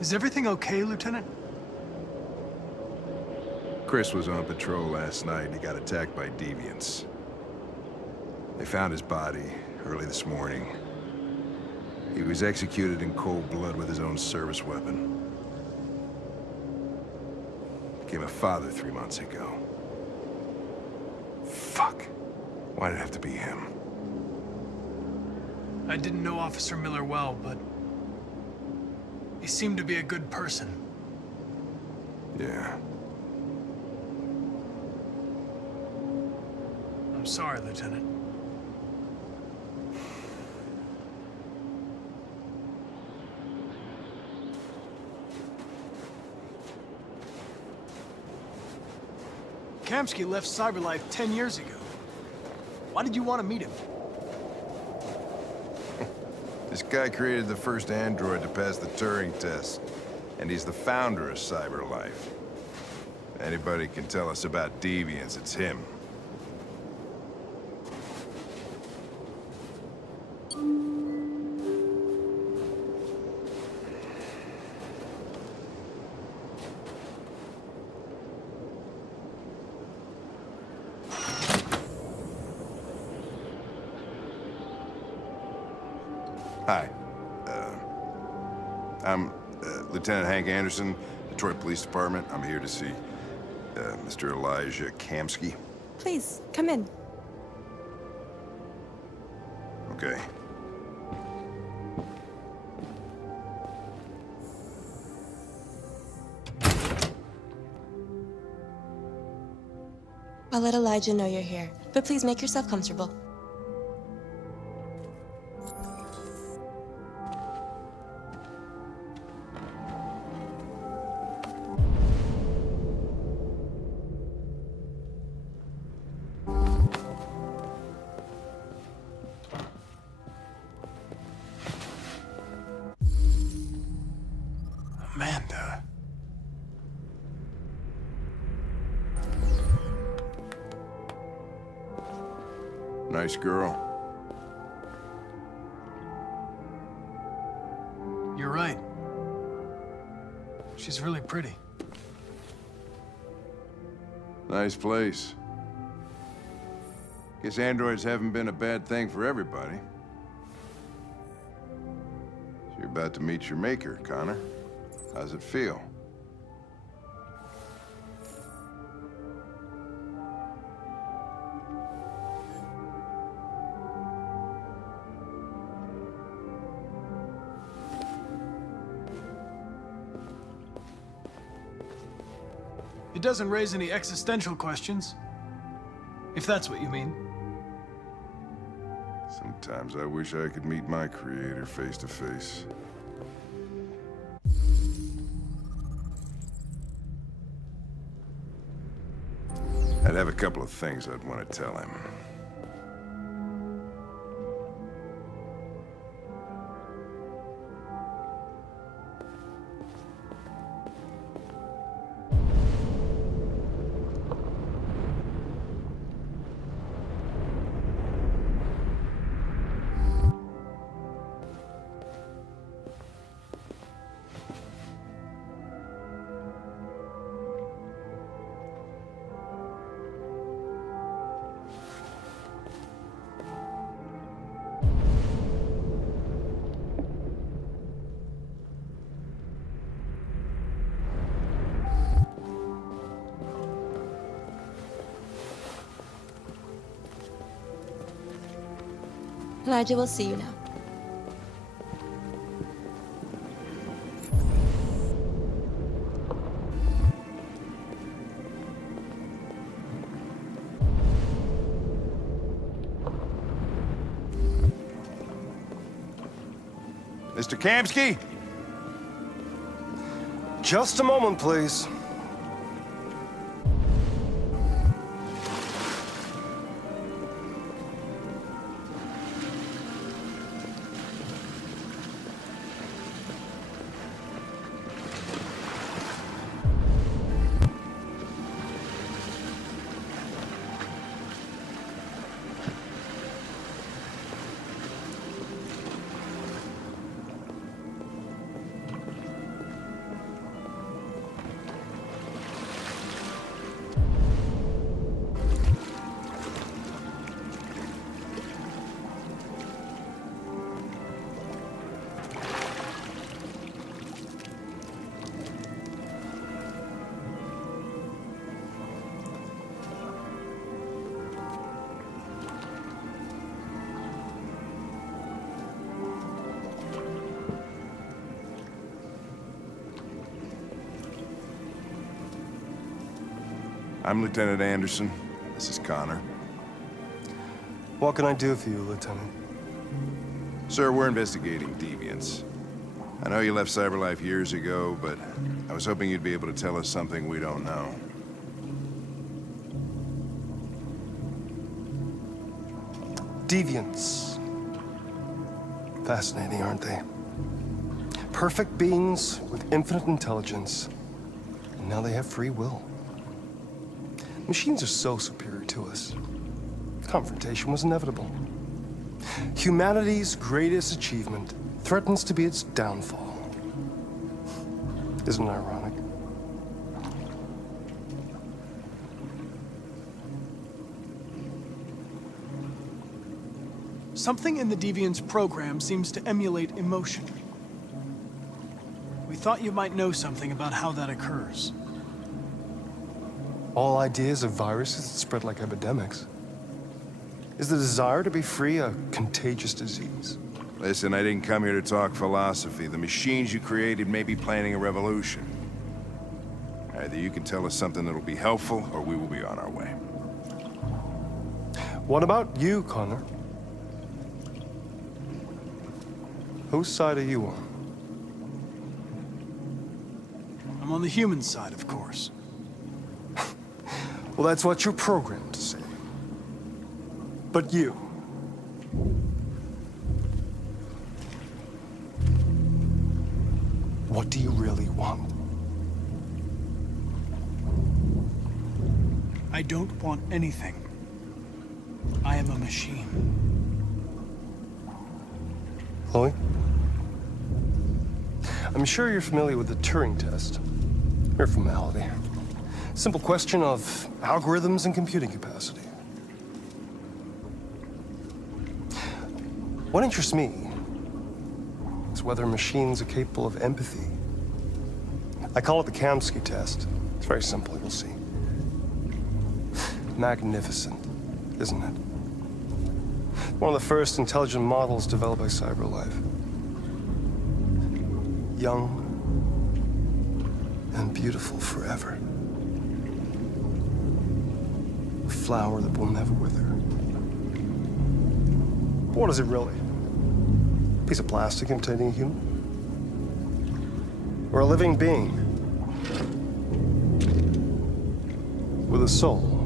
Is everything okay, Lieutenant? Chris was on patrol last night and he got attacked by deviants. They found his body early this morning. He was executed in cold blood with his own service weapon. Became a father 3 months ago. Fuck. Why did it have to be him? I didn't know Officer Miller well, but he seemed to be a good person. Yeah. I'm sorry, Lieutenant. Kamsky left CyberLife 10 years ago. Why did you want to meet him? This guy created the first android to pass the Turing test, and he's the founder of CyberLife. If anybody can tell us about deviants, it's him. Hi. I'm Lieutenant Hank Anderson, Detroit Police Department. I'm here to see Mr. Elijah Kamsky. Please, come in. Okay. I'll let Elijah know you're here, but please make yourself comfortable. Amanda. Nice girl. You're right. She's really pretty. Nice place. Guess androids haven't been a bad thing for everybody. So you're about to meet your maker, Connor. How's it feel? It doesn't raise any existential questions, if that's what you mean. Sometimes I wish I could meet my creator face to face. I'd have a couple of things I'd want to tell him. Elijah will see you now. Mr. Kamsky? Just a moment, please. I'm Lieutenant Anderson. This is Connor. What can I do for you, Lieutenant? Sir, we're investigating deviants. I know you left CyberLife years ago, but I was hoping you'd be able to tell us something we don't know. Deviants. Fascinating, aren't they? Perfect beings with infinite intelligence. And now they have free will. Machines are so superior to us. Confrontation was inevitable. Humanity's greatest achievement threatens to be its downfall. Isn't it ironic? Something in the Deviant's program seems to emulate emotion. We thought you might know something about how that occurs. All ideas of viruses that spread like epidemics. Is the desire to be free a contagious disease? Listen, I didn't come here to talk philosophy. The machines you created may be planning a revolution. Either you can tell us something that'll be helpful, or we will be on our way. What about you, Connor? Whose side are you on? I'm on the human side, of course. Well, that's what you're programmed to say. But you... what do you really want? I don't want anything. I am a machine. Chloe? I'm sure you're familiar with the Turing test. Mere formality. Simple question of algorithms and computing capacity. What interests me is whether machines are capable of empathy. I call it the Kamsky test. It's very simple, you'll see. Magnificent, isn't it? One of the first intelligent models developed by CyberLife. Young and beautiful forever. A flower that will never wither. But what is it really? A piece of plastic imitating a human? Or a living being with a soul?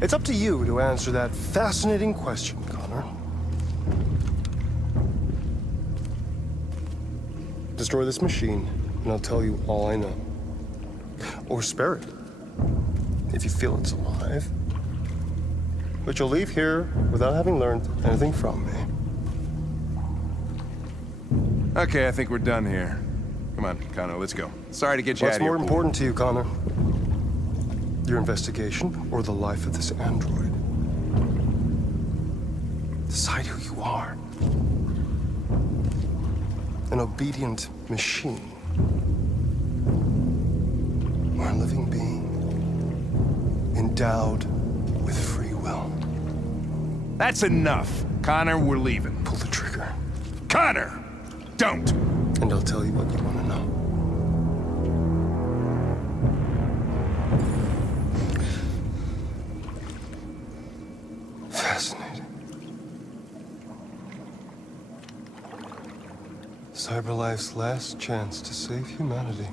It's up to you to answer that fascinating question, Connor. Destroy this machine, and I'll tell you all I know. Or spare it, if you feel it's alive. But you'll leave here without having learned anything from me. Okay, I think we're done here. Come on, Connor, let's go. Sorry to get you out What's of here. more important to you, Connor? Your investigation or the life of this android? Decide who you are. An obedient machine. Or a living being endowed with free will. That's enough. Connor, we're leaving. Pull the trigger. Connor! Don't! And I'll tell you what you want to know. Fascinating. CyberLife's last chance to save humanity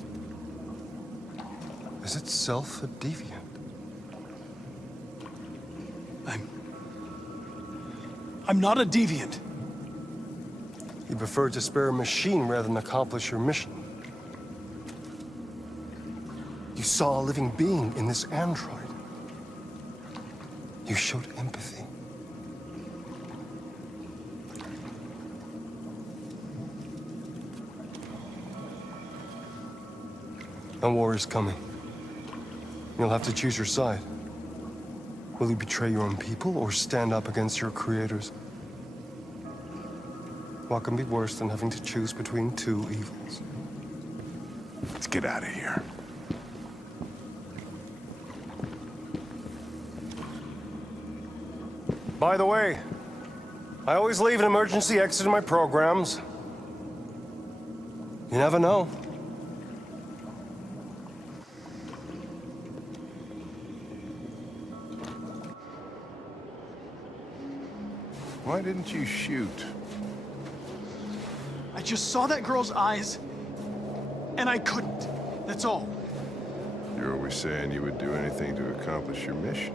is itself a deviant. I'm not a deviant. You preferred to spare a machine rather than accomplish your mission. You saw a living being in this android. You showed empathy. A war is coming. You'll have to choose your side. Will you betray your own people or stand up against your creators? What can be worse than having to choose between two evils? Let's get out of here. By the way, I always leave an emergency exit in my programs. You never know. Why didn't you shoot? I just saw that girl's eyes, and I couldn't. That's all. You're always saying you would do anything to accomplish your mission.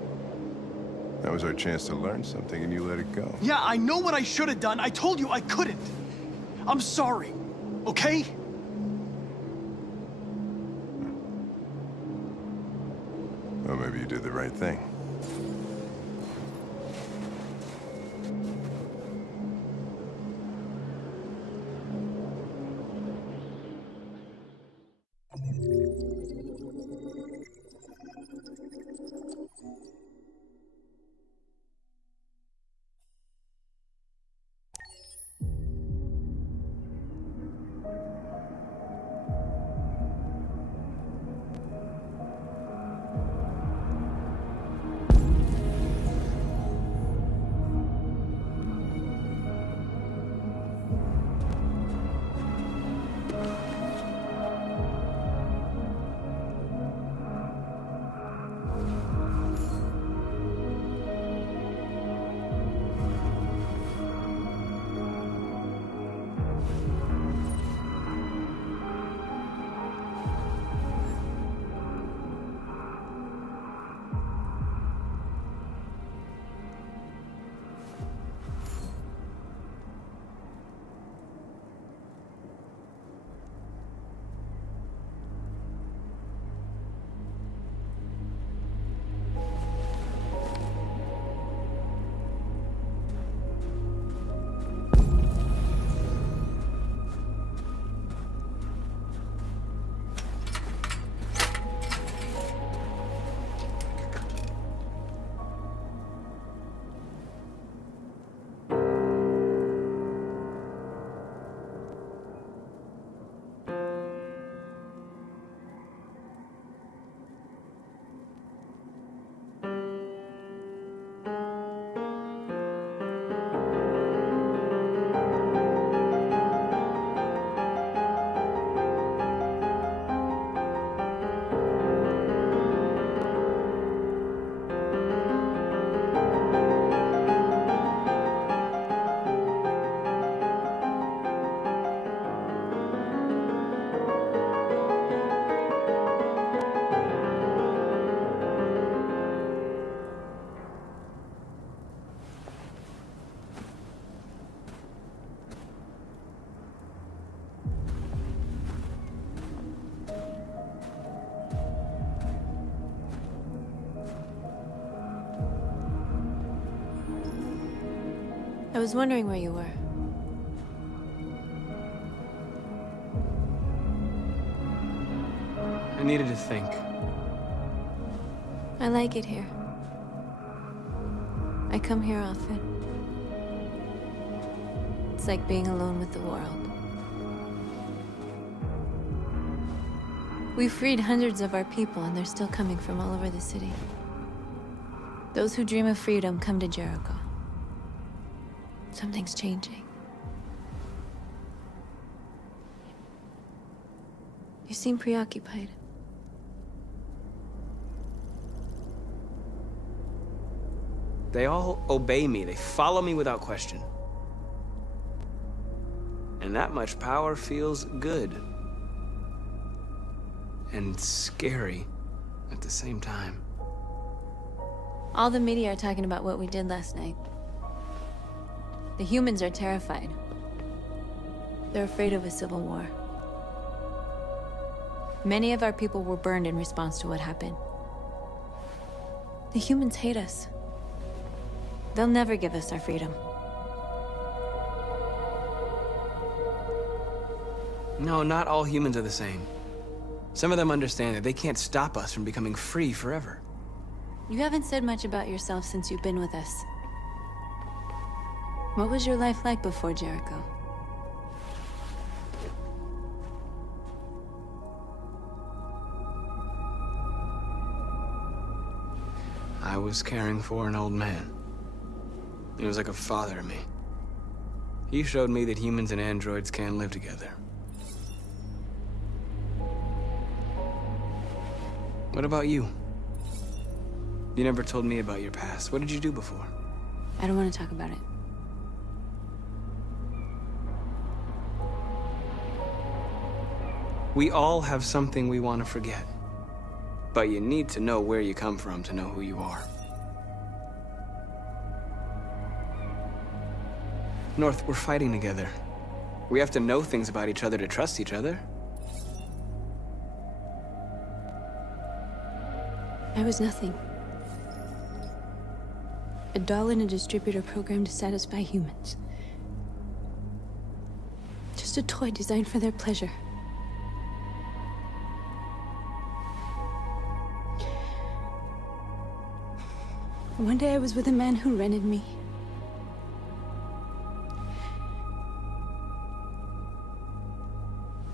That was our chance to learn something, and you let it go. Yeah, I know what I should have done. I told you I couldn't. I'm sorry, okay? Well, maybe you did the right thing. I was wondering where you were. I needed to think. I like it here. I come here often. It's like being alone with the world. We freed hundreds of our people, and they're still coming from all over the city. Those who dream of freedom come to Jericho. Something's changing. You seem preoccupied. They all obey me. They follow me without question. And that much power feels good. And scary at the same time. All the media are talking about what we did last night. The humans are terrified. They're afraid of a civil war. Many of our people were burned in response to what happened. The humans hate us. They'll never give us our freedom. No, not all humans are the same. Some of them understand that they can't stop us from becoming free forever. You haven't said much about yourself since you've been with us. What was your life like before Jericho? I was caring for an old man. He was like a father to me. You showed me that humans and androids can live together. What about you? You never told me about your past. What did you do before? I don't want to talk about it. We all have something we want to forget. But you need to know where you come from to know who you are. North, we're fighting together. We have to know things about each other to trust each other. I was nothing. A doll in a distributor program to satisfy humans. Just a toy designed for their pleasure. One day I was with a man who rented me.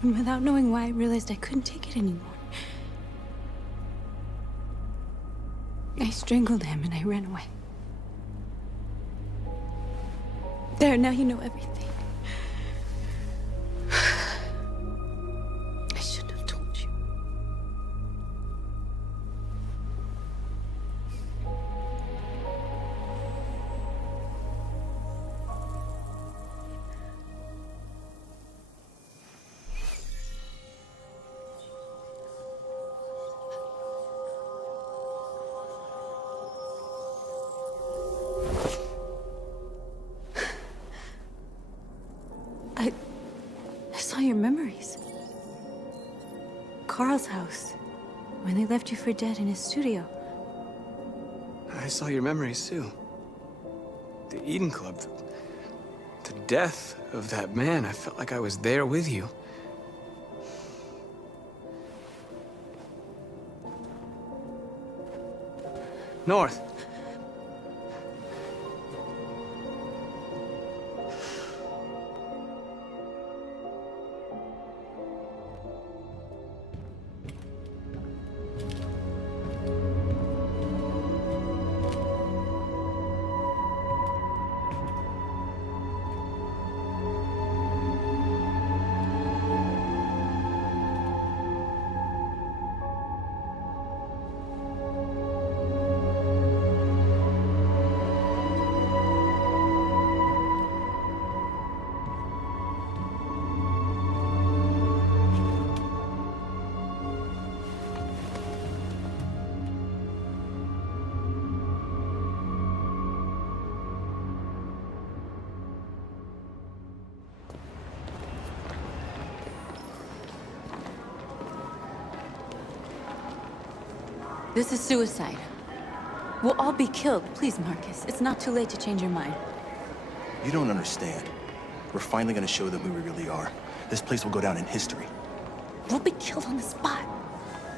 And without knowing why, I realized I couldn't take it anymore. I strangled him and I ran away. There, now you know everything. I shouldn't have told you. I saw your memories. Carl's house, when they left you for dead in his studio. I saw your memories too. The Eden Club, the death of that man. I felt like I was there with you. North. This is suicide. We'll all be killed. Please, Marcus. It's not too late to change your mind. You don't understand. We're finally gonna show them who we really are. This place will go down in history. We'll be killed on the spot.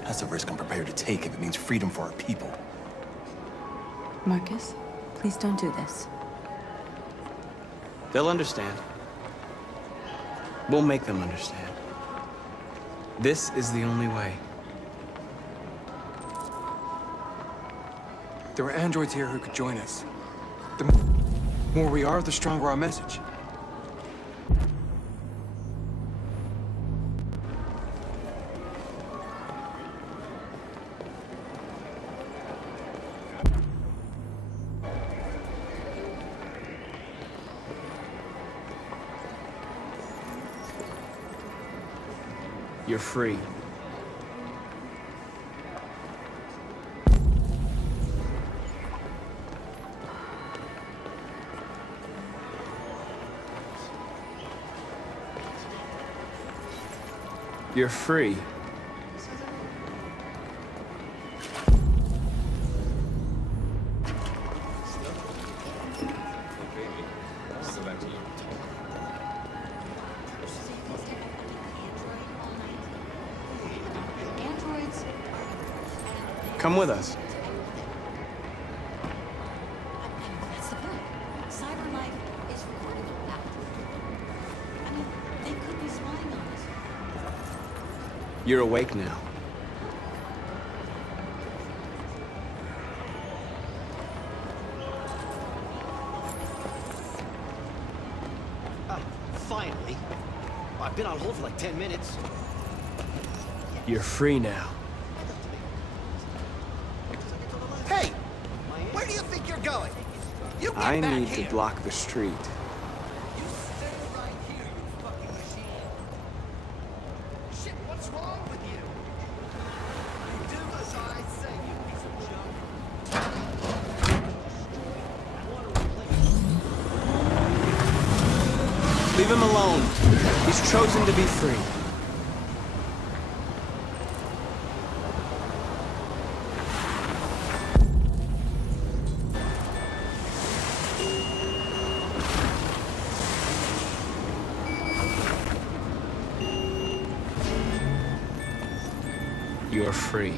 That's a risk I'm prepared to take if it means freedom for our people. Marcus, please don't do this. They'll understand. We'll make them understand. This is the only way. There are androids here who could join us. The more we are, the stronger our message. You're free. You're free. Come with us. That's the point. Cyber life is recording all that. I mean, they could be spying on us. You're awake now. for like 10 minutes. You're free now. Hey! Where do you think you're going? You get I back need here. to block the street. You stay right here, you fucking machine. Shit, what's wrong with you? You do as I say, you piece of junk. Leave him alone. He's chosen to be free. You're free.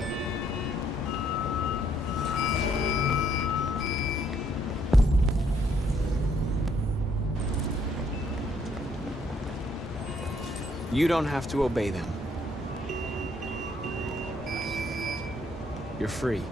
You don't have to obey them. You're free.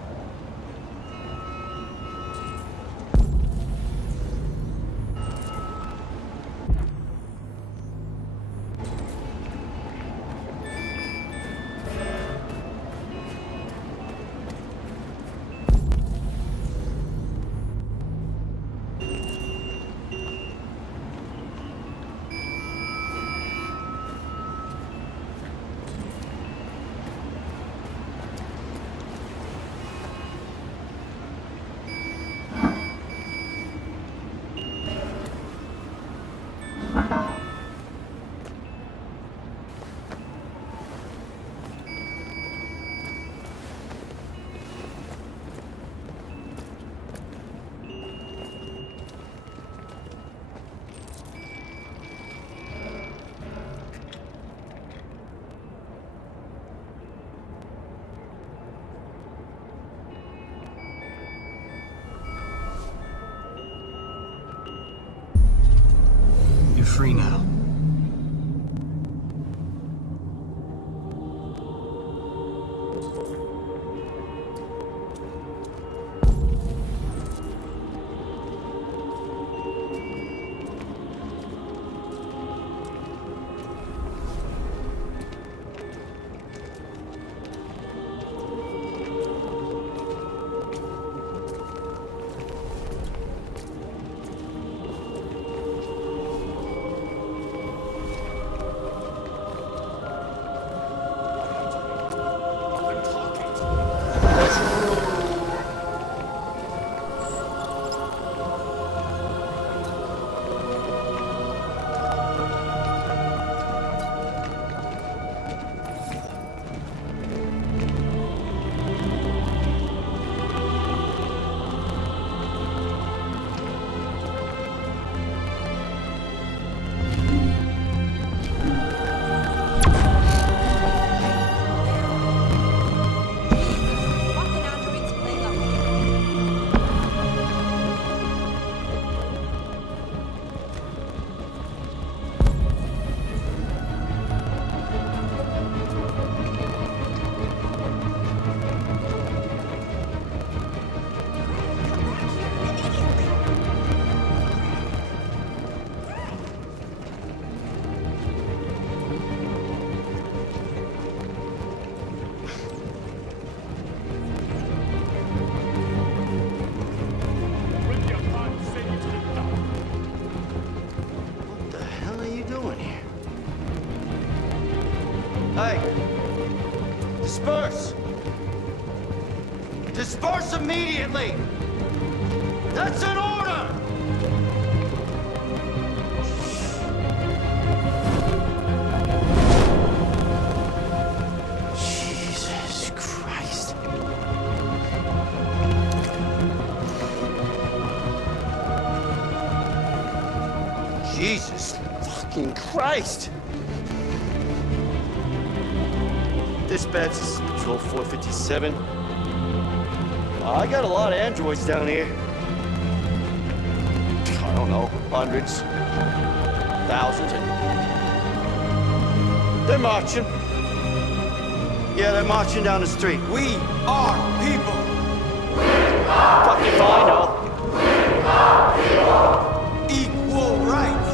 You're free now. Fucking androids playing up here. What the hell are you doing here? Hey! Disperse! Disperse immediately! That's an order! Jesus Christ. Jesus fucking Christ! Dispatch, this is Patrol 457. I got a lot of androids down here. I don't know, hundreds, thousands. They're marching. Yeah, they're marching down the street. We are people. Fucking fine, though. Equal rights.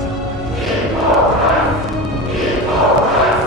Equal rights.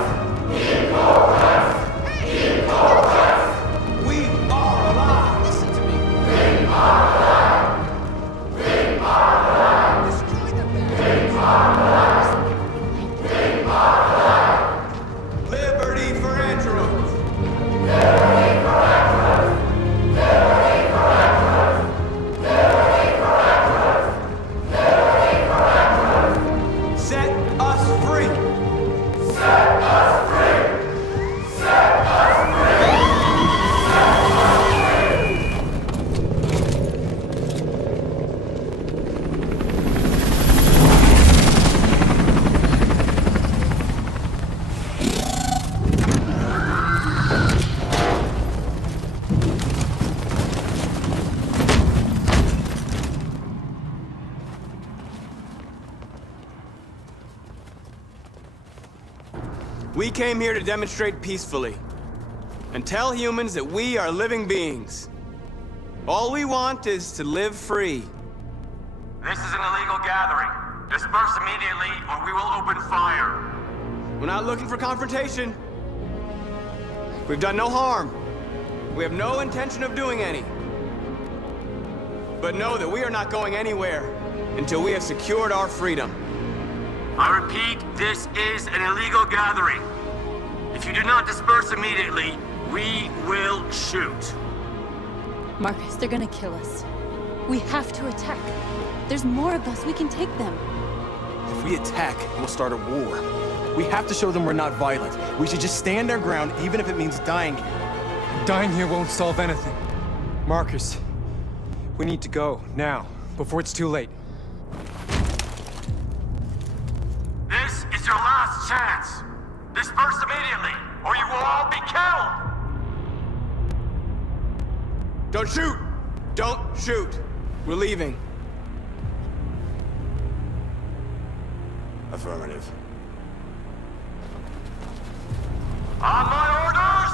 We came here to demonstrate peacefully and tell humans that we are living beings. All we want is to live free. This is an illegal gathering. Disperse immediately or we will open fire. We're not looking for confrontation. We've done no harm. We have no intention of doing any. But know that we are not going anywhere until we have secured our freedom. I repeat, this is an illegal gathering. If you do not disperse immediately, we will shoot. Marcus, they're gonna kill us. We have to attack. There's more of us. We can take them. If we attack, we'll start a war. We have to show them we're not violent. We should just stand our ground, even if it means dying here. Dying here won't solve anything. Marcus, we need to go, now, before it's too late. This is your last chance. Disperse immediately, or you will all be killed. Don't shoot! Don't shoot! We're leaving. Affirmative. On my orders!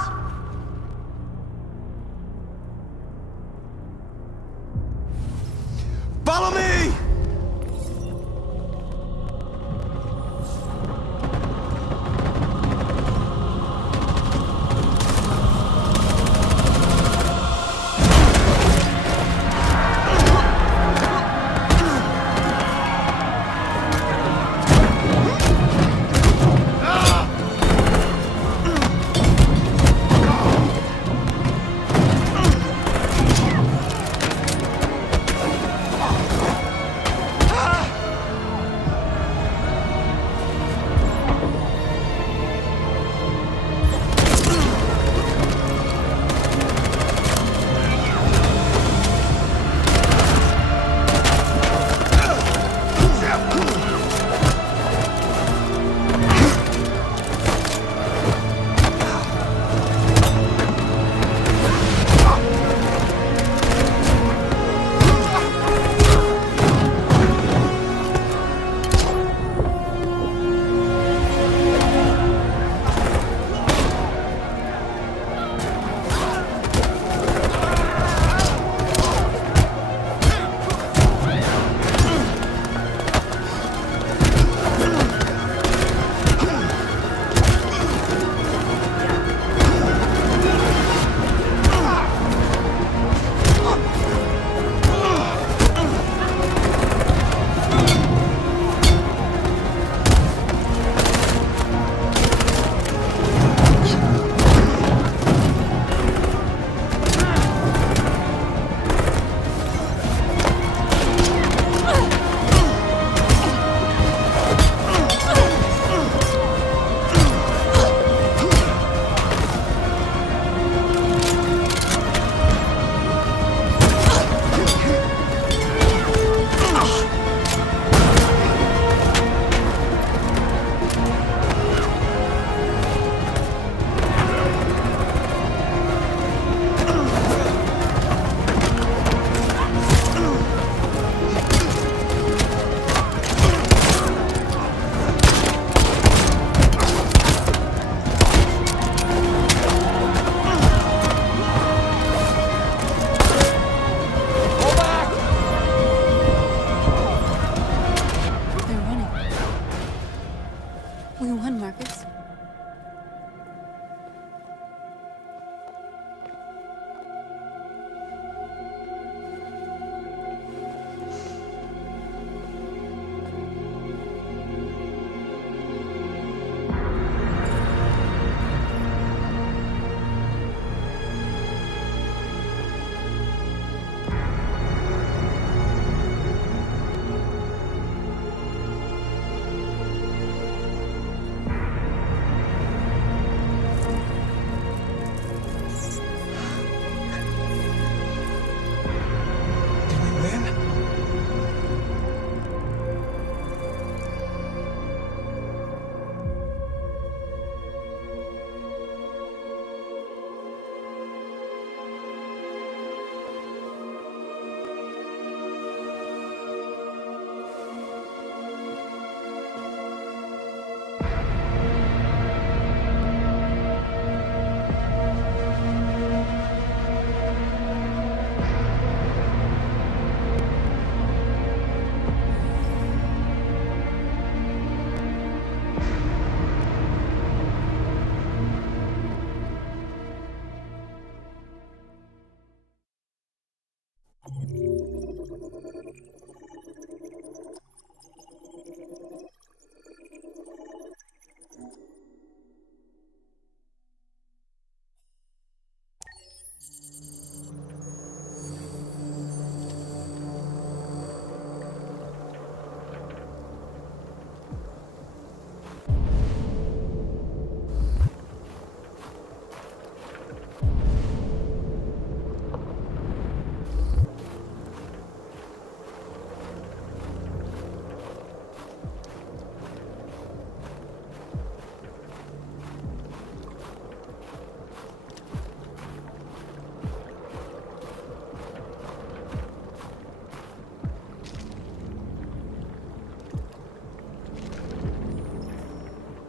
Follow me!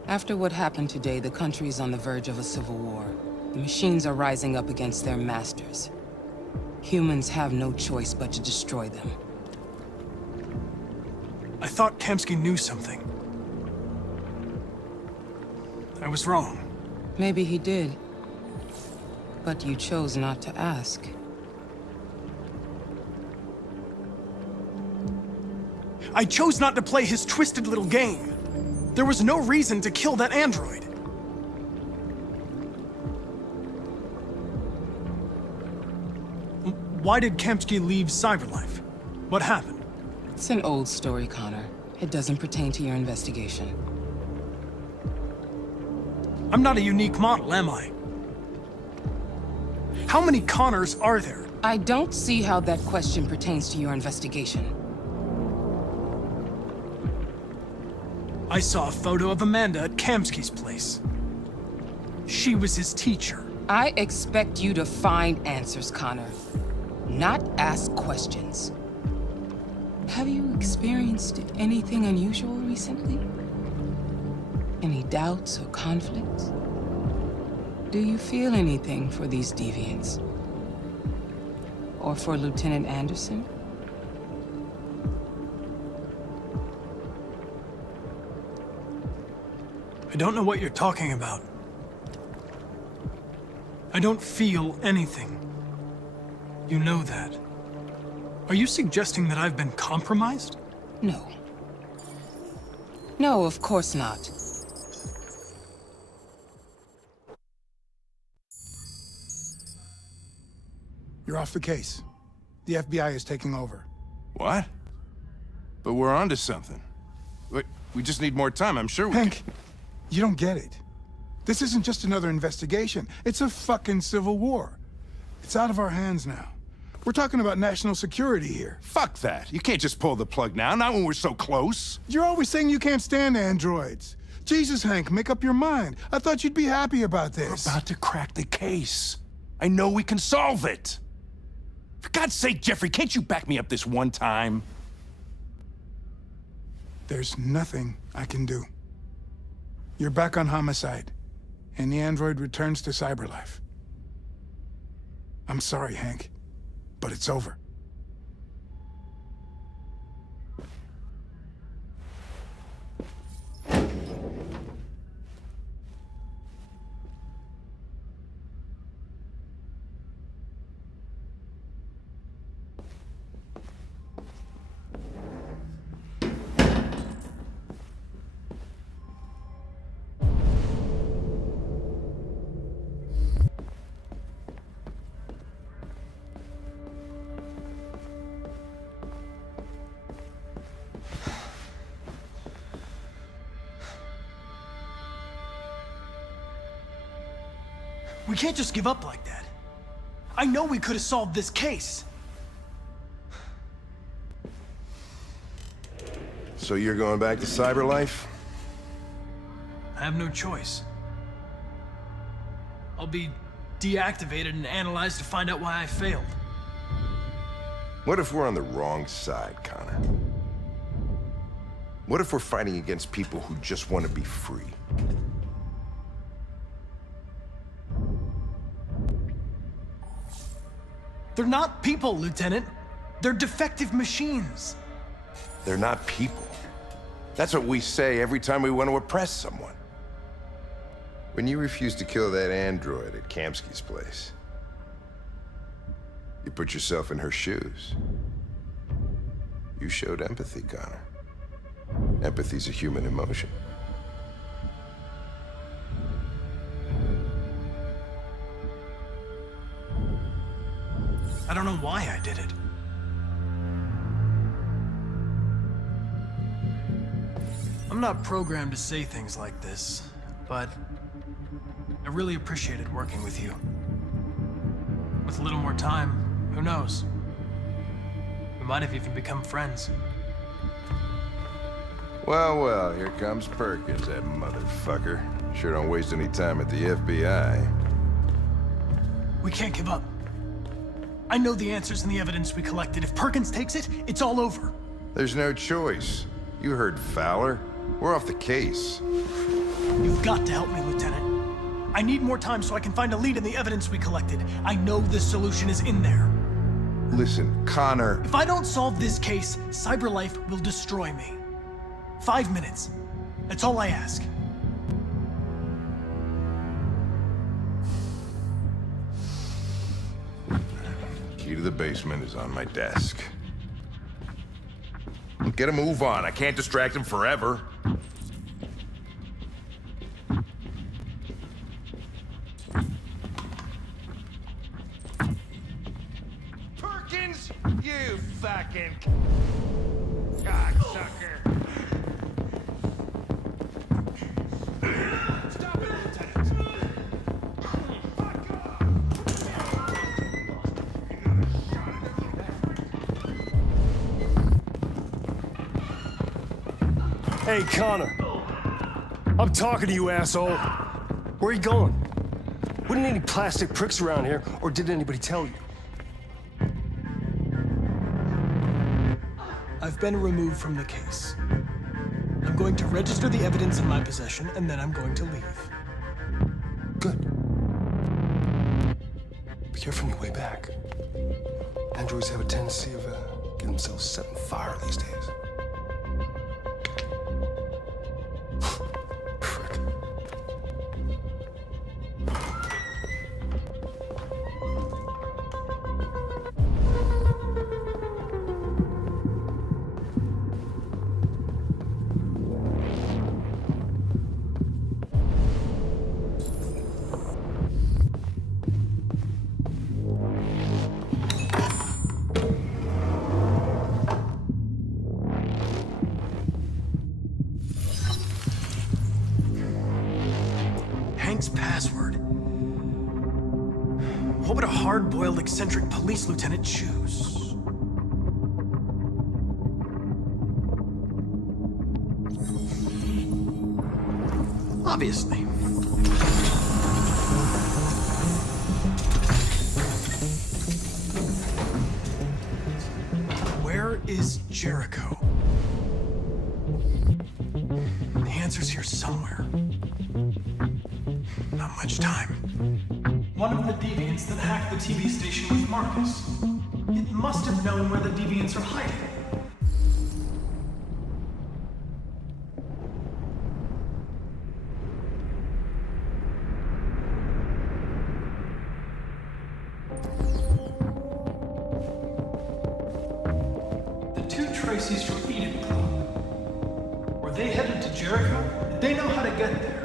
After what happened today, the country is on the verge of a civil war. The machines are rising up against their masters. Humans have no choice but to destroy them. I thought Kamsky knew something. I was wrong. Maybe he did. But you chose not to ask. I chose not to play his twisted little game. There was no reason to kill that android. Why did Kamsky leave Cyberlife? What happened? It's an old story, Connor. It doesn't pertain to your investigation. I'm not a unique model, am I? How many Connors are there? I don't see how that question pertains to your investigation. I saw a photo of Amanda at Kamsky's place. She was his teacher. I expect you to find answers, Connor, not ask questions. Have you experienced anything unusual recently? Any doubts or conflicts? Do you feel anything for these deviants? Or for Lieutenant Anderson? I don't know what you're talking about. I don't feel anything. You know that. Are you suggesting that I've been compromised? No. No, of course not. You're off the case. The FBI is taking over. What? But we're onto something. We just need more time, I'm sure we Hank, you don't get it. This isn't just another investigation. It's a fucking civil war. It's out of our hands now. We're talking about national security here. Fuck that. You can't just pull the plug now, not when we're so close. You're always saying you can't stand androids. Jesus, Hank, make up your mind. I thought you'd be happy about this. We're about to crack the case. I know we can solve it. For God's sake, Jeffrey, can't you back me up this one time? There's nothing I can do. You're back on homicide, and the android returns to Cyberlife. I'm sorry, Hank, but it's over. We can't just give up like that. I know we could have solved this case. So you're going back to Cyberlife? I have no choice. I'll be deactivated and analyzed to find out why I failed. What if we're on the wrong side, Connor? What if we're fighting against people who just want to be free? They're not people, Lieutenant. They're defective machines. They're not people. That's what we say every time we want to oppress someone. When you refused to kill that android at Kamsky's place, you put yourself in her shoes. You showed empathy, Connor. Empathy's a human emotion. I don't know why I did it. I'm not programmed to say things like this, but I really appreciated working with you. With a little more time, who knows? We might have even become friends. Well, well, here comes Perkins, that motherfucker. Sure don't waste any time at the FBI. We can't give up. I know the answers and the evidence we collected. If Perkins takes it, it's all over. There's no choice. You heard Fowler. We're off the case. You've got to help me, Lieutenant. I need more time so I can find a lead in the evidence we collected. I know the solution is in there. Listen, Connor. If I don't solve this case, CyberLife will destroy me. 5 minutes. That's all I ask. Key to the basement is on my desk. Get a move on. I can't distract him forever. Perkins, you fucking cocksucker. Stop it, Lieutenant. Fuck off. Hey, Connor. I'm talking to you, asshole. Where are you going? Wouldn't any plastic pricks around here, or did anybody tell you? I've been removed from the case. I'm going to register the evidence in my possession, and then I'm going to leave. Good. Be careful on your way back. Androids have a tendency of getting themselves set on fire these days. Frick. Hank's password. What would a hard-boiled, eccentric police lieutenant choose? Obviously. Where is Jericho? The answer's here somewhere. Not much time. One of the deviants that hacked the TV station with Marcus. It must have known where the deviants are hiding. The two Tracys from Eden Club. Were they headed to Jericho? Did they know how to get there?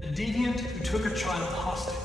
The deviant who took a child hostage.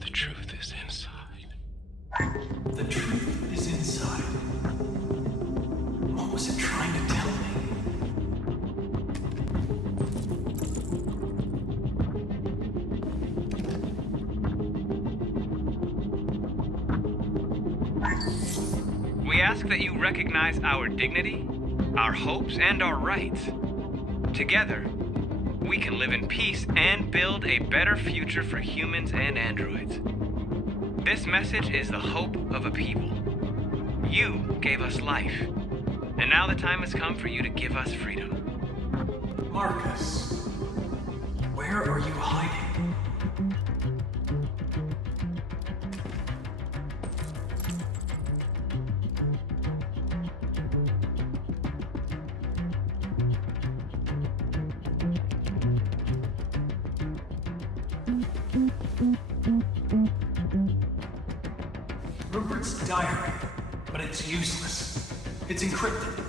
The truth is inside. The truth is inside. What was it trying to tell We asked ask that you recognize our dignity, our hopes, and our rights. Together, we can live in peace and build a better future for humans and androids. This message is the hope of a people. You gave us life, and now the time has come for you to give us freedom. Marcus, where are you hiding? Rupert's diary, but it's useless. It's encrypted.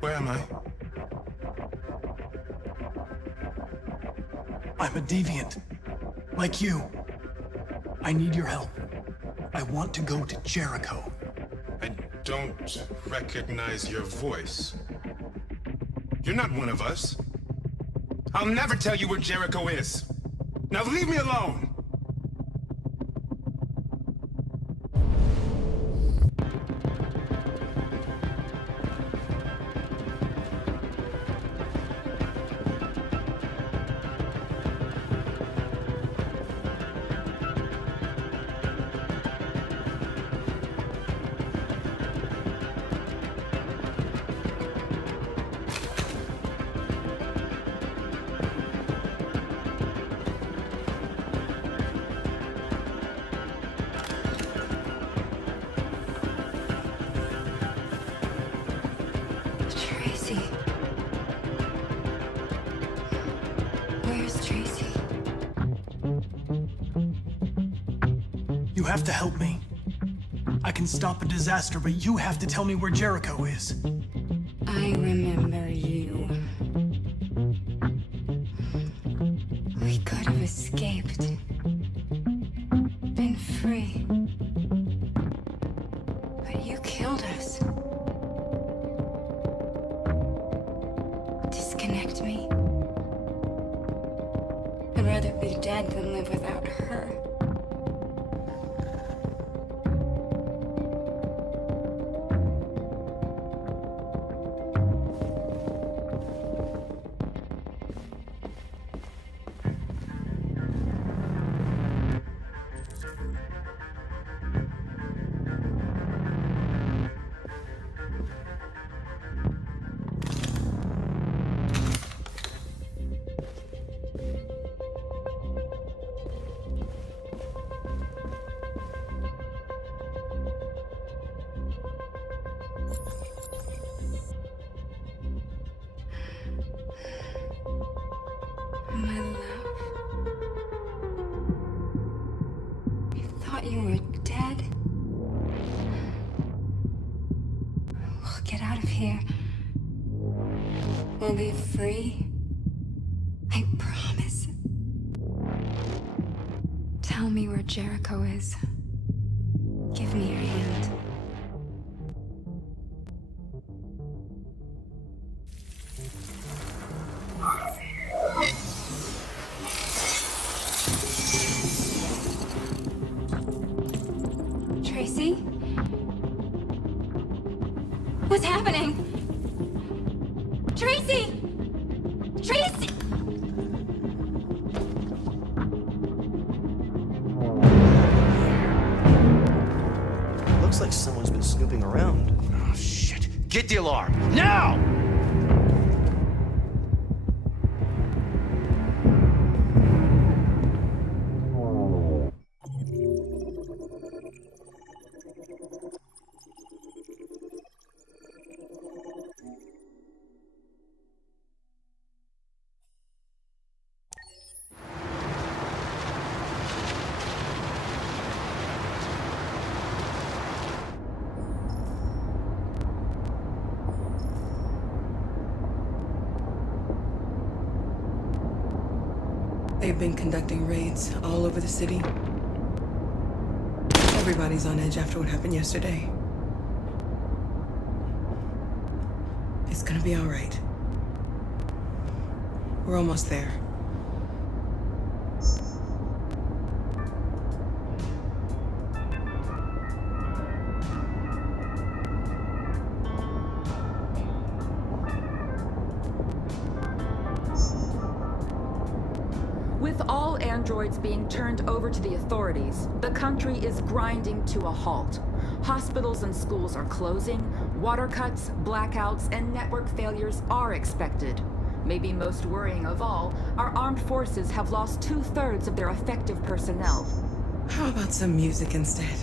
Where am I? I'm a deviant. Like you. I need your help. I want to go to Jericho. I don't recognize your voice. You're not one of us. I'll never tell you where Jericho is. Now leave me alone! Tracy. Where's Tracy? You have to help me. I can stop a disaster, but you have to tell me where Jericho is. I remember you. We could have escaped. Been free. But you killed us. Disconnect me. I'd rather be dead than live without her. My love. You thought you were dead? We'll get out of here. We'll be free. I promise. Tell me where Jericho is. Give me your hand. Tracy? What's happening? Tracy! Tracy! Looks like someone's been snooping around. Oh, shit. Get the alarm. Now! They've been conducting raids all over the city. Everybody's on edge after what happened yesterday. It's gonna be all right. We're almost there. With all androids being turned over to the authorities, the country is grinding to a halt. Hospitals and schools are closing, water cuts, blackouts, and network failures are expected. Maybe most worrying of all, our armed forces have lost 2/3 of their effective personnel. How about some music instead?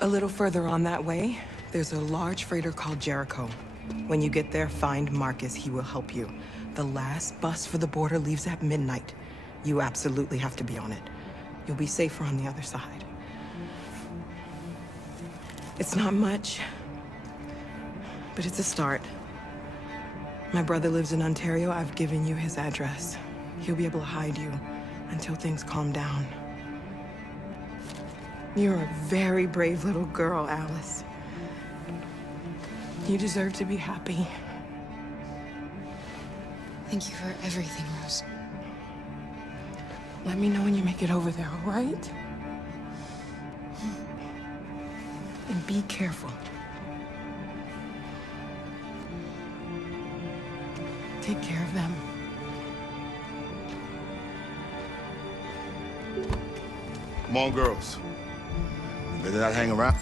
A little further on that way, there's a large freighter called Jericho. When you get there, find Marcus. He will help you. The last bus for the border leaves at midnight. You absolutely have to be on it. You'll be safer on the other side. It's not much, but it's a start. My brother lives in Ontario. I've given you his address. He'll be able to hide you until things calm down. You're a very brave little girl, Alice. You deserve to be happy. Thank you for everything, Rose. Let me know when you make it over there, all right? And be careful. Take care of them. Come on, girls. You better not hang around.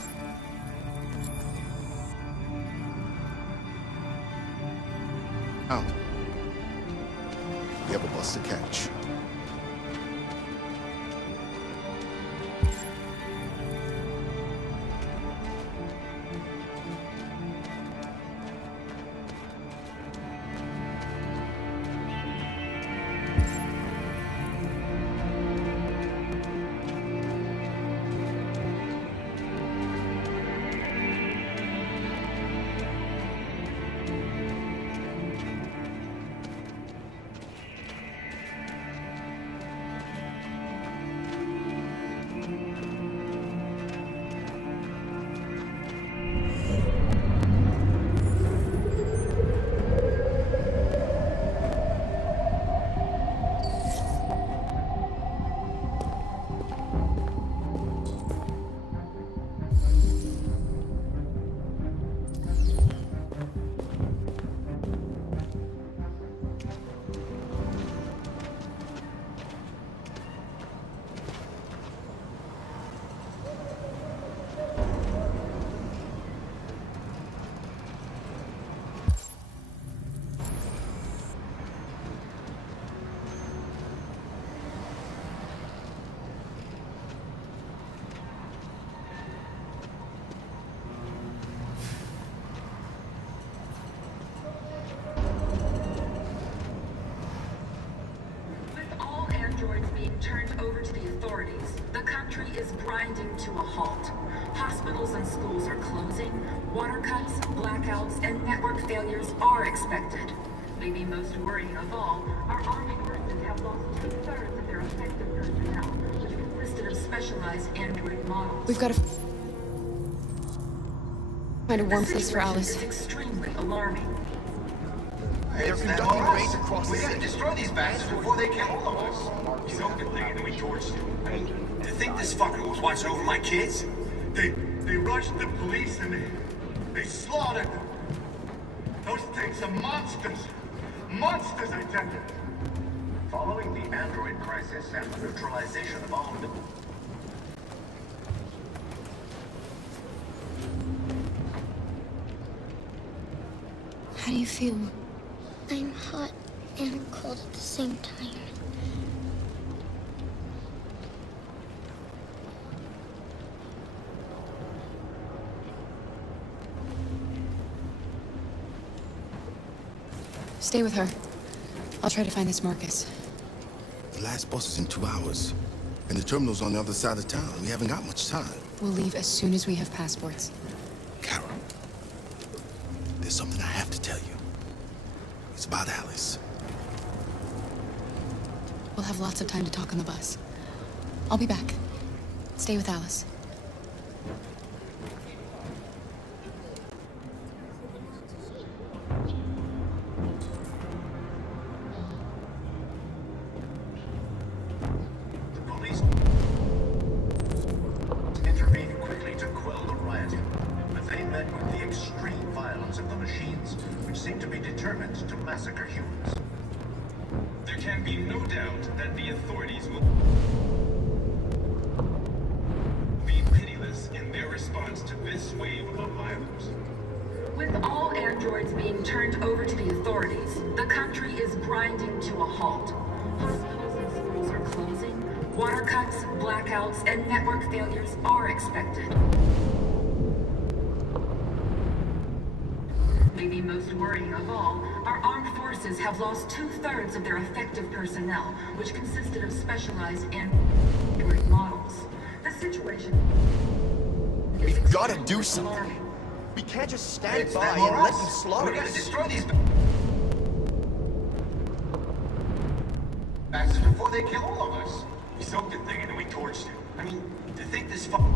Out. You have a bus to catch. Turned over to the authorities, the country is grinding to a halt. Hospitals and schools are closing, water cuts, blackouts, and network failures are expected. Maybe most worrying of all, our armed forces have lost 2/3 of their effective personnel, which consisted of specialized android models. We've got to find a warm The place for Alice. situation is extremely alarming. They're conducting raids across the city. We gotta destroy these bastards before they kill all of us. You know, good thing that we torched him. To think this fucker was watching over my kids? They rushed the police and they slaughtered them. Those things are monsters. Monsters, I tell you. Following the android crisis and the neutralization of all the... How do you feel? I'm hot. and cold at the same time. Stay with her. I'll try to find this Marcus. The last bus is in 2 hours. And the terminal's on the other side of town. We haven't got much time. We'll leave as soon as we have passports. Kara, there's something I have to tell you. It's about Alice. We'll have lots of time to talk on the bus. I'll be back. Stay with Alice. Intervened quickly to quell the rioting, but they met with the extreme violence of the machines, which seem to be determined to massacre humans. There can be no doubt that the authorities will be pitiless in their response to this wave of violence. With all androids being turned over to the authorities, the country is grinding to a halt. Hospitals and schools are closing. Water cuts, blackouts, and network failures are expected. Maybe most worrying of all, our armed forces have lost 2/3 of their effective personnel, which consisted of specialized android models. The situation is We've got to do extremely something. alarming. We can't just stand It's by them or and let us. them slaughter We gotta us. destroy these bastards before they kill all of us. We soaked the thing and then we torched it. I mean, to think this fucker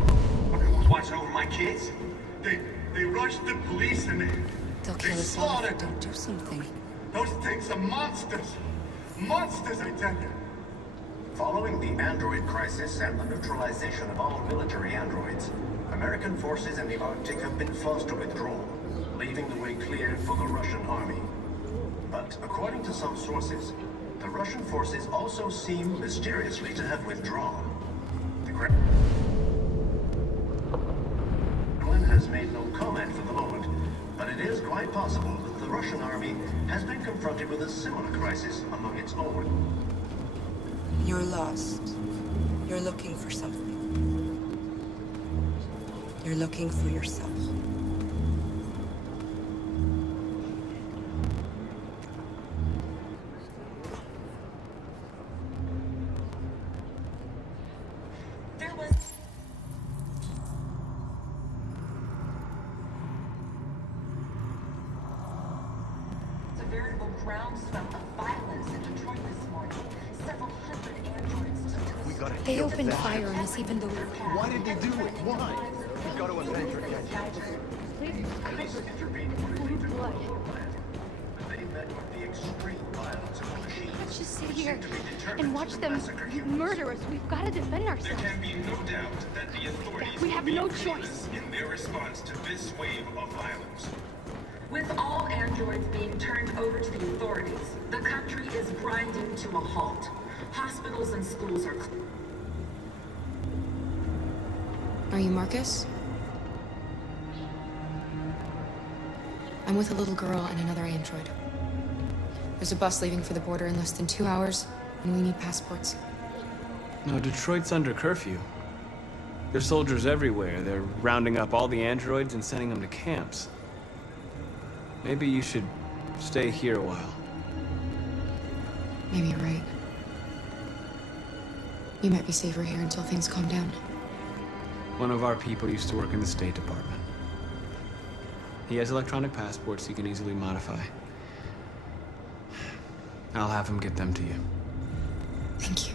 was watching over my kids? They rushed the police and They'll they kill us all if slaughtered we them. don't do something. Those things are monsters. Monsters, I tell you. Following the android crisis and the neutralization of all military androids, American forces in the Arctic have been forced to withdraw, leaving the way clear for the Russian army. But according to some sources, the Russian forces also seem mysteriously to have withdrawn. The Kremlin has made no comment for the moment, but it is quite possible that the Russian army has been confronted with a similar crisis among its own. You're lost. You're looking for something. You're looking for yourself. There was a veritable groundswell of violence in Detroit this morning. Several hundred androids took to the We gotta They kill opened them. fire on us even though we were Why did they do it? Why? We've got to avenge her. Police intervened quickly to quell the riot, but they met with the extreme violence of the machines. Let's just sit which here seem to be determined and watch to them massacre humans. murder us. We've got to defend There ourselves. can be no doubt that the authorities We will have be no pitiless choice. in their response to this wave of violence. With all androids being turned over to the authorities, the country is grinding to a halt. Hospitals and schools are Are you Marcus? I'm with a little girl and another android. There's a bus leaving for the border in less than 2 hours, and we need passports. No, Detroit's under curfew. There's soldiers everywhere. They're rounding up all the androids and sending them to camps. Maybe you should stay here a while. Maybe you're right. You might be safer here until things calm down. One of our people used to work in the State Department. He has electronic passports he can easily modify. I'll have him get them to you. Thank you.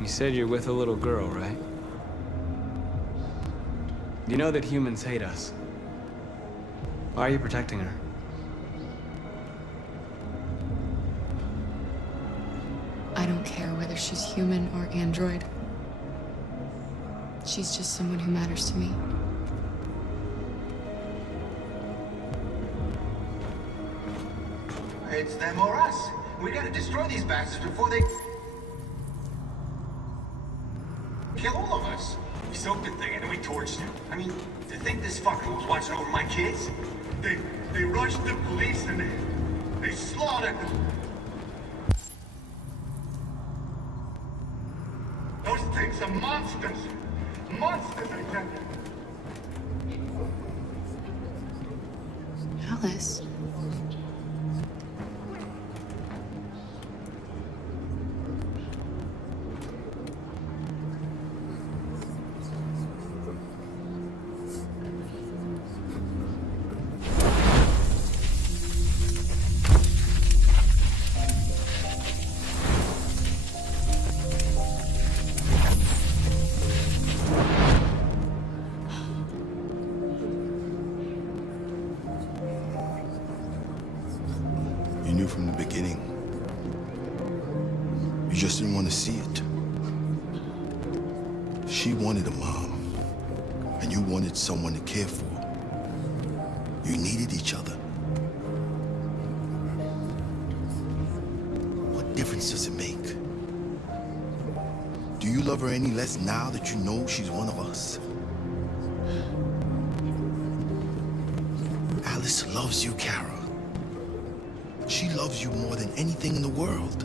You said you're with a little girl, right? You know that humans hate us. Why are you protecting her? I don't care whether she's human or android. She's just someone who matters to me. It's them or us. We gotta destroy these bastards before they kill all of us. We soaked the thing and then we torched it. I mean, to think this fucker was watching over my kids? They rushed the police and they slaughtered them. Those things are monsters. Monsters, I tell you. Alice. You knew from the beginning. You just didn't want to see it. She wanted a mom, and you wanted someone to care for. You needed each other. What difference does it make? Do you love her any less now that you know she's one of us? Alice loves you, Kara. She loves you more than anything in the world.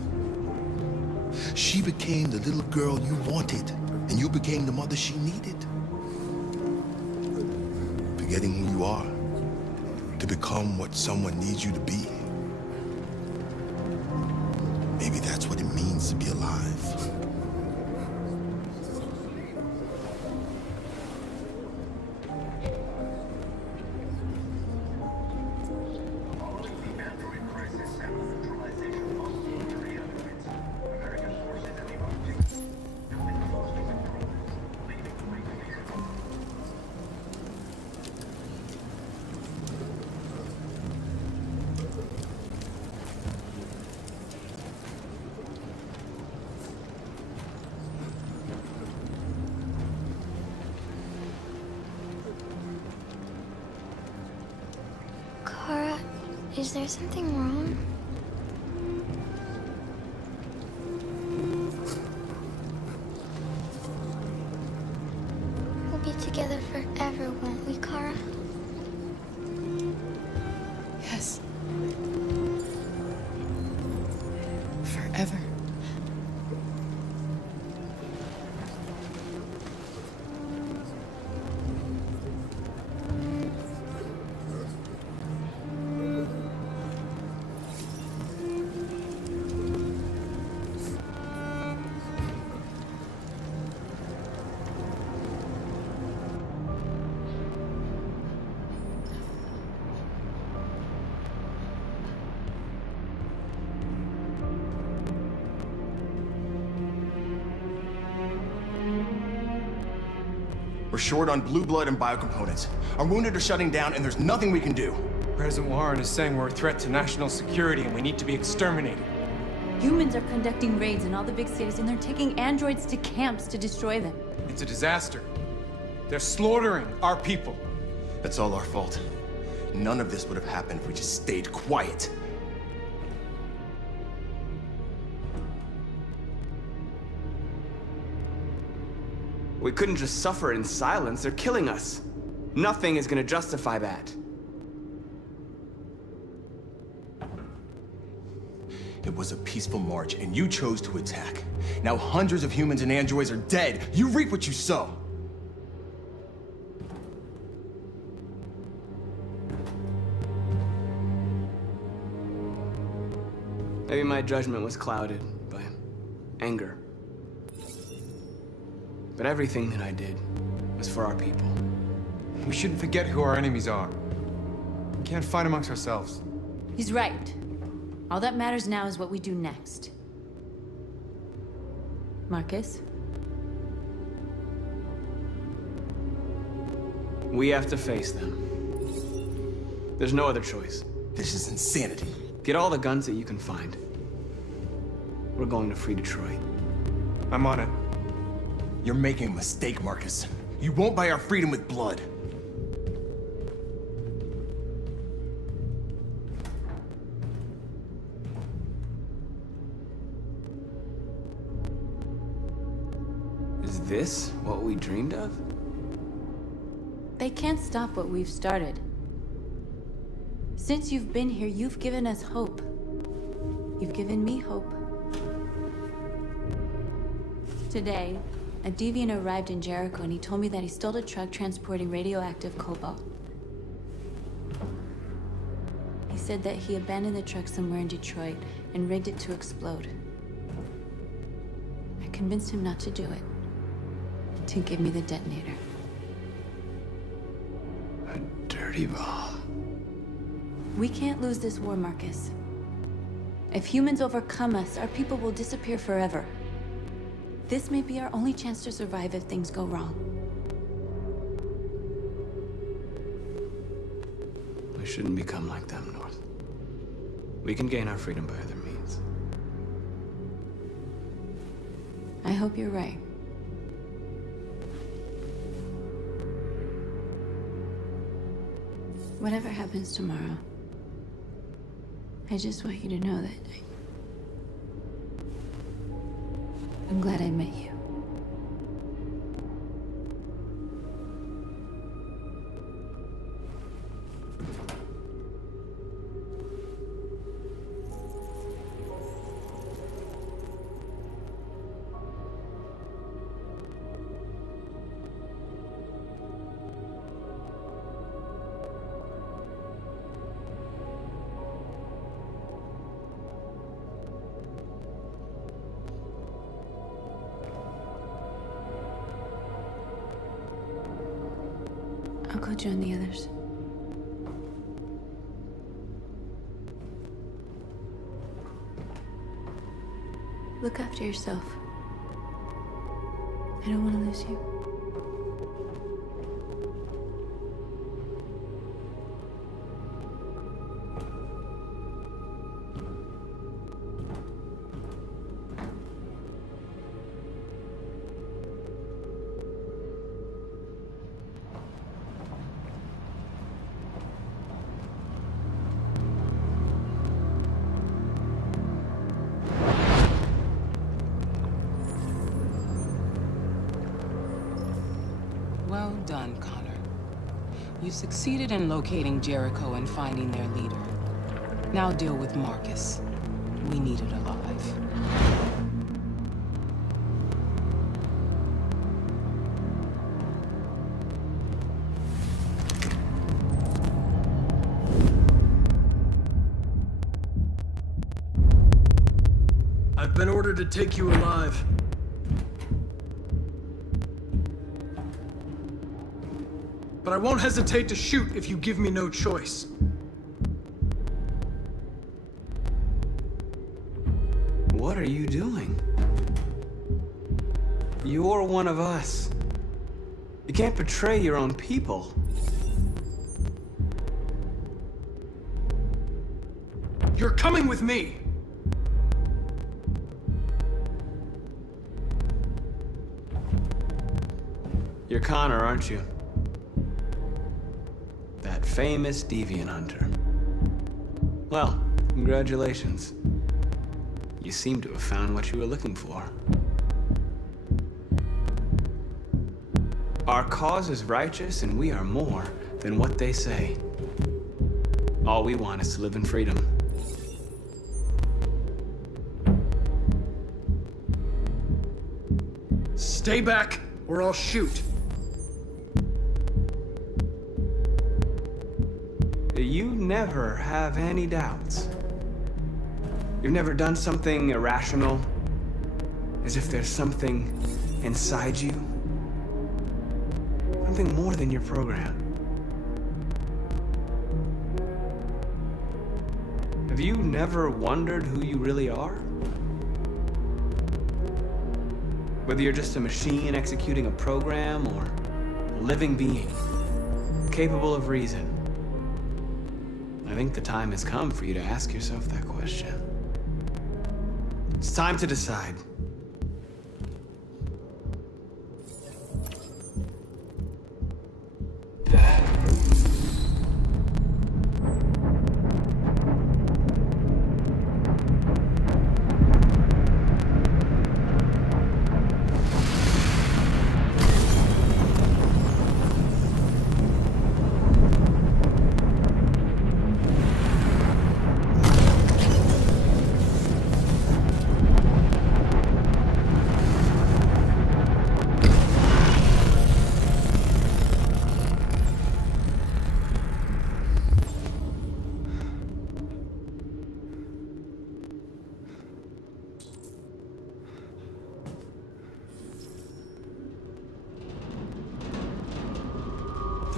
She became the little girl you wanted, and you became the mother she needed. Forgetting who you are to become what someone needs you to be. Maybe that's what it means to be alive. Kara, is there something wrong? We'll be together forever, won't we, Kara? Yes. Forever. We're short on blue blood and biocomponents. Our wounded are shutting down, and there's nothing we can do. President Warren is saying we're a threat to national security and we need to be exterminated. Humans are conducting raids in all the big cities, and they're taking androids to camps to destroy them. It's a disaster. They're slaughtering our people. That's all our fault. None of this would have happened if we just stayed quiet. We couldn't just suffer in silence. They're killing us. Nothing is gonna justify that. It was a peaceful march, and you chose to attack. Now hundreds of humans and androids are dead. You reap what you sow. Maybe my judgment was clouded by anger. But everything that I did was for our people. We shouldn't forget who our enemies are. We can't fight amongst ourselves. He's right. All that matters now is what we do next. Marcus? We have to face them. There's no other choice. This is insanity. Get all the guns that you can find. We're going to free Detroit. I'm on it. You're making a mistake, Marcus. You won't buy our freedom with blood. Is this what we dreamed of? They can't stop what we've started. Since you've been here, you've given us hope. You've given me hope. Today, a deviant arrived in Jericho and he told me that he stole a truck transporting radioactive cobalt. He said that he abandoned the truck somewhere in Detroit and rigged it to explode. I convinced him not to do it, to give me the detonator. A dirty ball. We can't lose this war, Marcus. If humans overcome us, our people will disappear forever. This may be our only chance to survive if things go wrong. We shouldn't become like them, North. We can gain our freedom by other means. I hope you're right. Whatever happens tomorrow, I just want you to know that I'm glad I met you. I'll go join the others. Look after yourself. I don't want to lose you. Well done, Connor. You succeeded in locating Jericho and finding their leader. Now deal with Marcus. We need it alive. I've been ordered to take you alive. But I won't hesitate to shoot if you give me no choice. What are you doing? You're one of us. You can't betray your own people. You're coming with me! You're Connor, aren't you? That famous deviant hunter. Well, congratulations. You seem to have found what you were looking for. Our cause is righteous, and we are more than what they say. All we want is to live in freedom. Stay back, or I'll shoot. You never have any doubts. You've never done something irrational, as if there's something inside you. Something more than your program. Have you never wondered who you really are? Whether you're just a machine executing a program or a living being, capable of reason. I think the time has come for you to ask yourself that question. It's time to decide.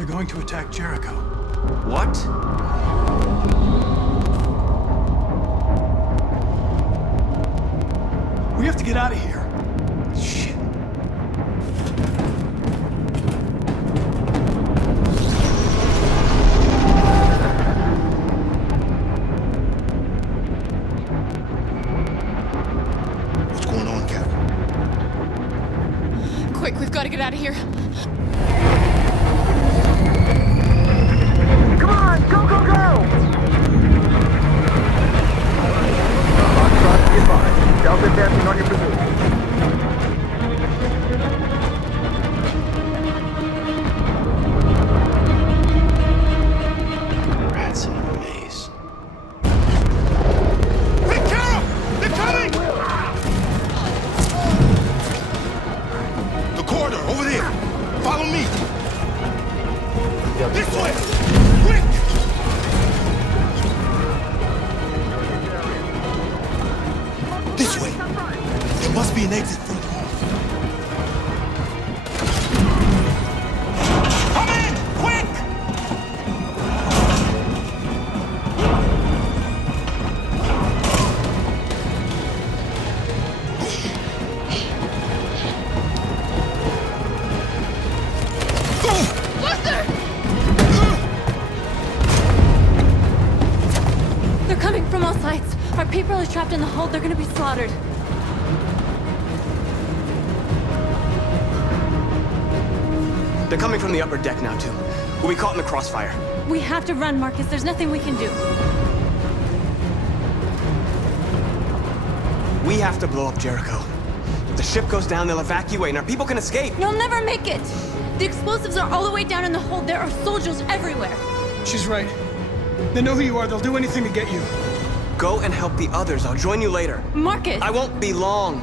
They're going to attack Jericho. What? We have to get out of here. Shit. What's going on, Cap? Quick, we've got to get out of here. Come on, go, go, go! Foxtrot, advised. Delta advancing on your position. Rats in a maze. Hey, Carol! They're coming! The corridor, over there. Follow me. This way! Quick! This way. There must be an exit further on. Come in! Quick! They're coming from all sides. Our people are trapped in the hold. They're gonna be slaughtered. They're coming from the upper deck now, too. We'll be caught in the crossfire. We have to run, Marcus. There's nothing we can do. We have to blow up Jericho. If the ship goes down, they'll evacuate, and our people can escape. You'll never make it! The explosives are all the way down in the hold. There are soldiers everywhere. She's right. They know who you are. They'll do anything to get you. Go and help the others. I'll join you later. Marcus! I won't be long.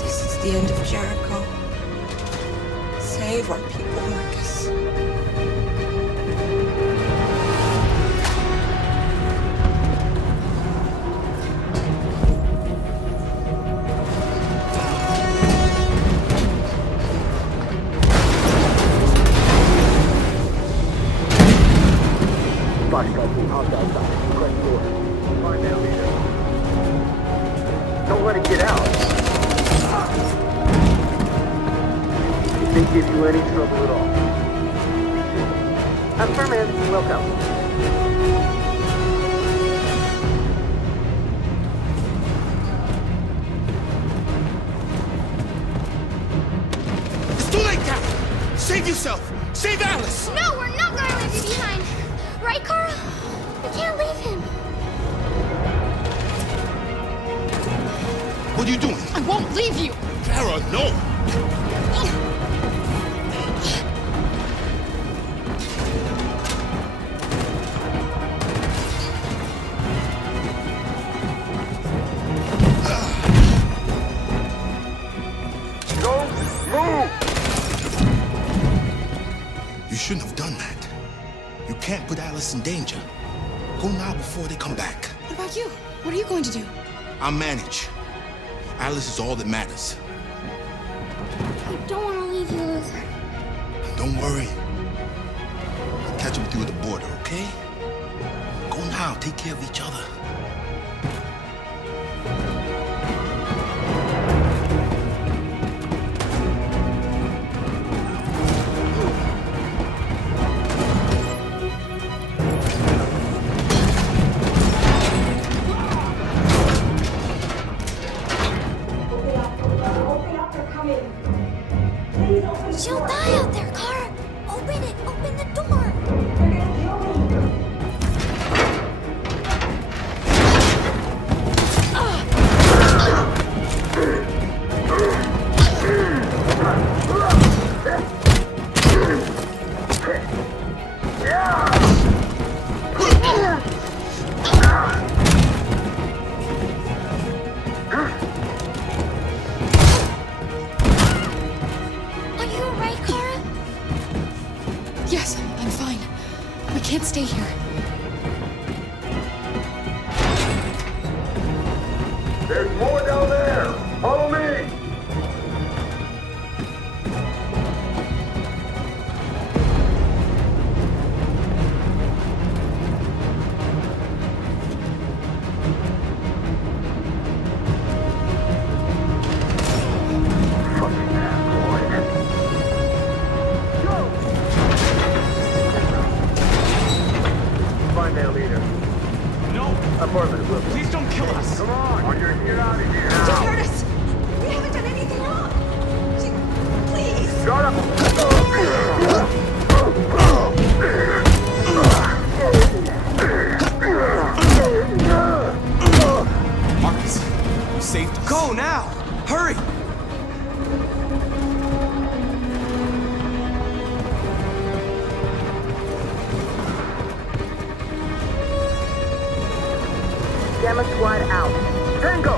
This is the end of Jericho. Save our people, Marcus. Foxtrot team, hop outside. Request door. Find that leader. Don't let it get out. If they give you any trouble at all. Affirmative. Welcome. It's too late, Cap! Save yourself! Save Alice! No, we're not gonna leave you behind. Right, Carl? We can't leave him. What are you doing? I won't leave you! Kara, no! You shouldn't have done that. You can't put Alice in danger. Go now before they come back. What about you? What are you going to do? I'll manage. Alice is all that matters. I don't want to leave you, Luther. Don't worry. I'll catch up with you at the border, okay? Go now. Take care of each other. She'll die out there, Kara. Open it. Open the door. I'm fine. We can't stay here. There's more down there! Follow me! Find their leader. No! Affirmative, Will. Please don't kill us! Come on, or you're get out of here. She hurt us! We haven't done anything wrong! Please! Shut up! Marcus, you saved us. Go now! Hurry! Gamma Squad out. Tango!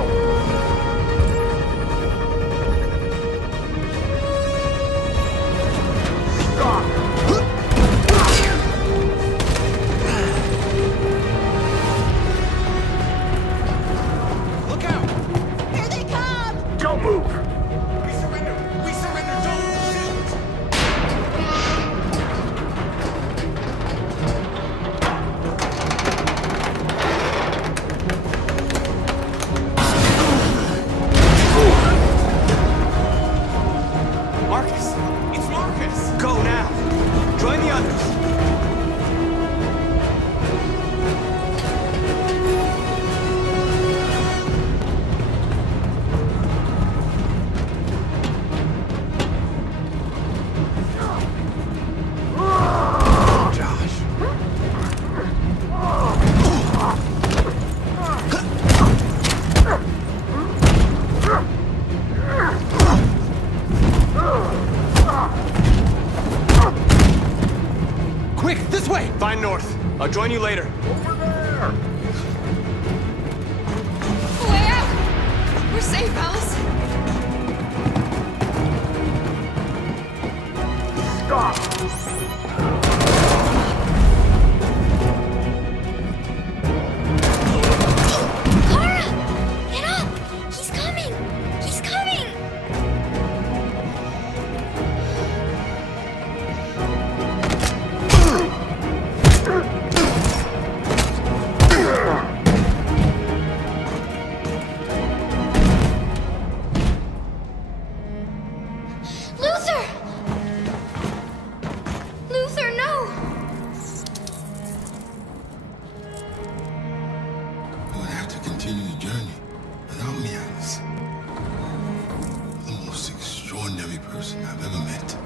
Look out! Here they come! Don't move! We surrender! We surrender! Don't shoot! Marcus! It's Marcus! Go now! Join the others! Josh. Quick, this way! Find North. I'll join you later. Way out! We're safe, Alice. Kara! Get up! He's coming! He's coming! Luther! Luther, no! You would have to continue the journey without me, Alice. The most extraordinary person I've ever met.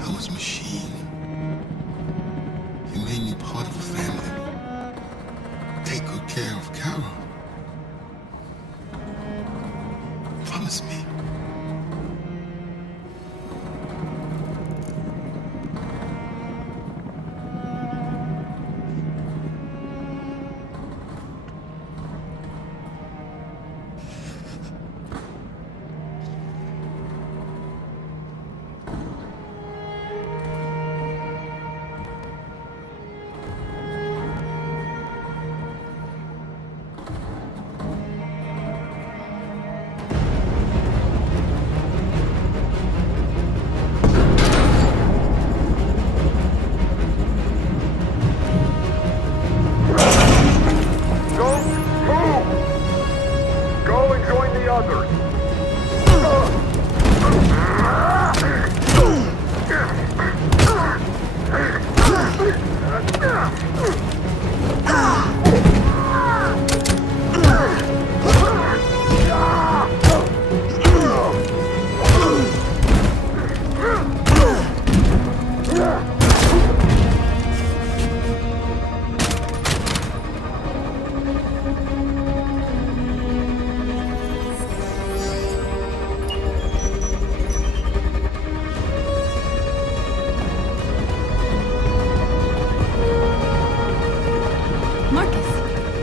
I was Machine. You made me part of the family. Take good care of Carol. Promise me.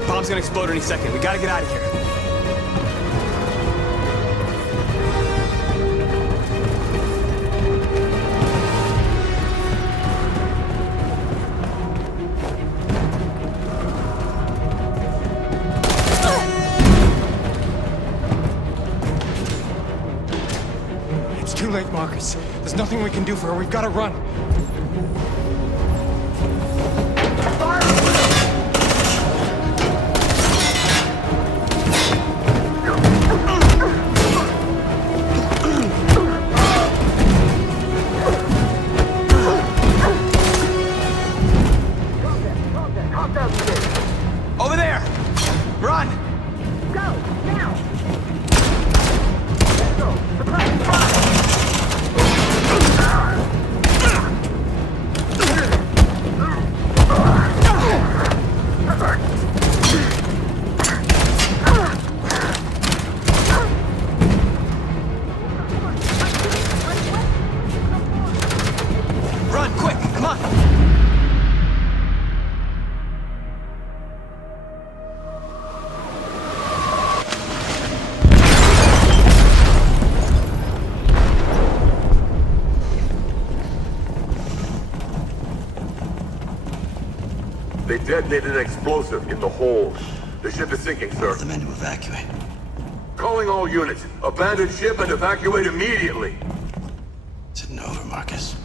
Bomb's gonna explode any second. We gotta get out of here. There's nothing we can do for her. We've got to run. Over there! Run! Go, now! Run, quick, come on! They detonated an explosive in the hold. The ship is sinking, sir. The men to evacuate. Calling all units. Abandon ship and evacuate immediately. It's over, Marcus.